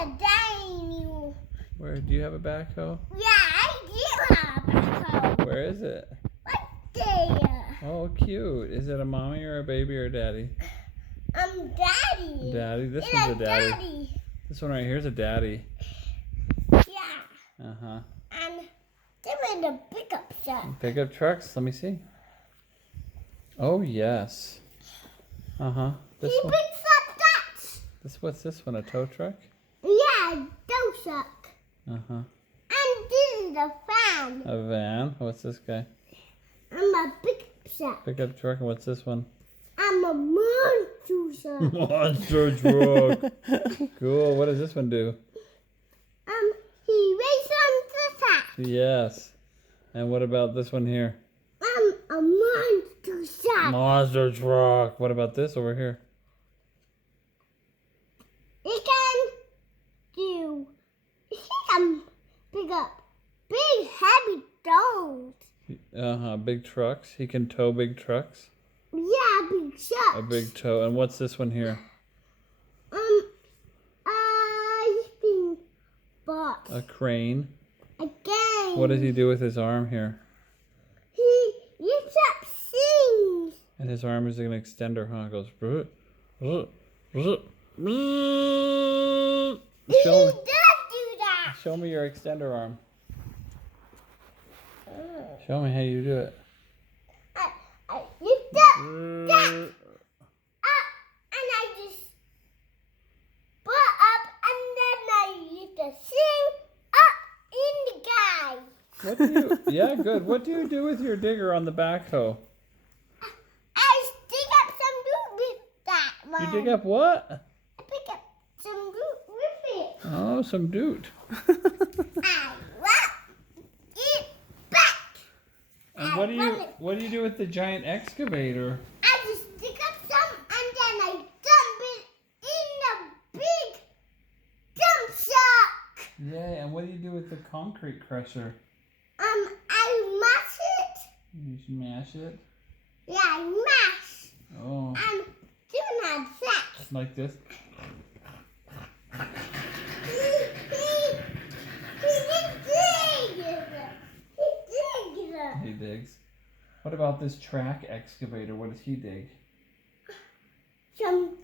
a dino. Where do you have a backhoe? Yeah, I do have a backhoe. Where is it? Right there. Oh, cute. Is it a mommy or a baby or a daddy? Daddy. Daddy. This It's one's a daddy. Daddy. This one right here is a daddy. Yeah. Uh-huh. And they're in the pickup truck. Pickup trucks. Let me see. Oh, yes. Uh-huh. This He one. picks up that. What's this one? A tow truck? Yeah, tow truck. Uh-huh. And this is a fan. A van. What's this guy? I'm a pickup truck. Pickup truck. And what's this one? I'm a monster truck. Monster truck. Cool. What does this one do? He races on the track. Yes. And what about this one here? I'm a monster truck. Monster truck. What about this over here? He can pick up big heavy stones. Uh-huh. Big trucks. He can tow big trucks. Yeah, big trucks. A big tow. And what's this one here? Spin box. A crane. Again. What does he do with his arm here? He lifts up things. And his arm is an extender, huh? It goes. "Bruh, bruh, bruh, bruh." He Show, does do that. show me your extender arm. Show me how you do it. I lift up that. And I just put up and then I lift the thing up in the guy. What do you? Yeah, good. What do you do with your digger on the backhoe? I dig up some root with that one. You dig up what? I pick up some root with it. Oh, some doot. I wrap it back. And what do you do with the giant excavator? I just dig up some and then I dump it in the big dump truck. Yeah, and what do you do with the concrete crusher? I mash it. You smash it? Yeah, I mash. Oh, I'm doing that sex. like this? He digs. What about this track excavator? What does he dig? Some